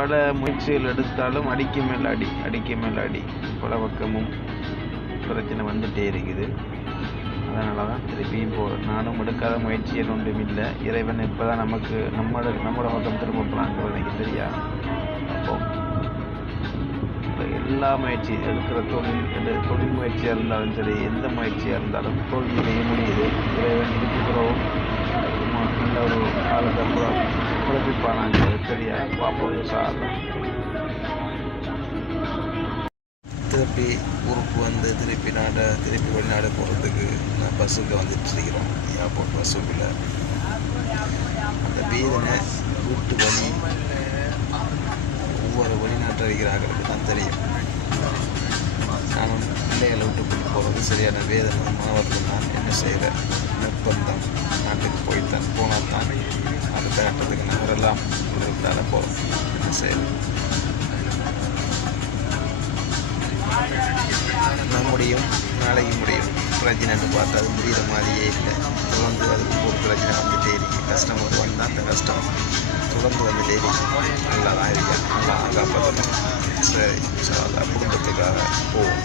பல முயற்சிகள் எடுத்தாலும் அடிக்க மேல் அடி பல பக்கமும் பிரச்சனை வந்துகிட்டே இருக்குது. அதனால தான் திருப்பியும் நானும் எடுக்காத முயற்சிகள் ஒன்றும் இல்லை. இறைவன் இப்போ தான் நமக்கு நம்மளோட பக்கம் திரும்ப போகிறாங்க எனக்கு தெரியாது. அப்போ எல்லா முயற்சி எடுக்கிற தொழில் முயற்சியாக இருந்தாலும் சரி, எந்த முயற்சியாக இருந்தாலும் தோல்வியிலேயே முடியுது. இறைவன் இருக்கிறோம் நல்ல ஒரு காலத்தை குழப்பிப்பானாங்க தெரியாது. பார்ப்போம் சார். திருப்பி ஊருக்கு வந்து திருப்பி வெளிநாடு போகிறதுக்கு நான் பஸ்ஸுக்கு வந்துட்டு இருக்கிறோம். ஏர்போர்ட் பஸ்ஸுக்குள்ள அந்த வேதனை வீட்டு வழி ஒவ்வொரு வெளிநாட்டில் இருக்கிறார்களுக்கு தான் தெரியும். நானும் பிள்ளைகளை விட்டு போகிறது சரியான வேதனை மாவட்டம். நான் என்ன செய்கிற நிர்பந்தம், நாட்டுக்கு போனால் தான் அடுத்த கட்டத்துக்கு நகரெல்லாம் இருந்தால போகிறோம். என்ன செய்யறது? முடியும், நாளைக்கு முடியும். பிரச்சனைன்னு பார்த்தா அது முடிகிற மாதிரியே இல்லை. தொடர்ந்து அதுக்கு ஒரு பிரச்சனை வந்துட்டே இருக்கு. கஷ்டம் ஒரு வந்தால் அந்த கஷ்டம் தொடர்ந்து வந்துட்டே இருக்கு. நல்லா தான் இருக்கேன், நல்லா காப்பாற்றணும். சரி, குடும்பத்துக்காக போவோம்.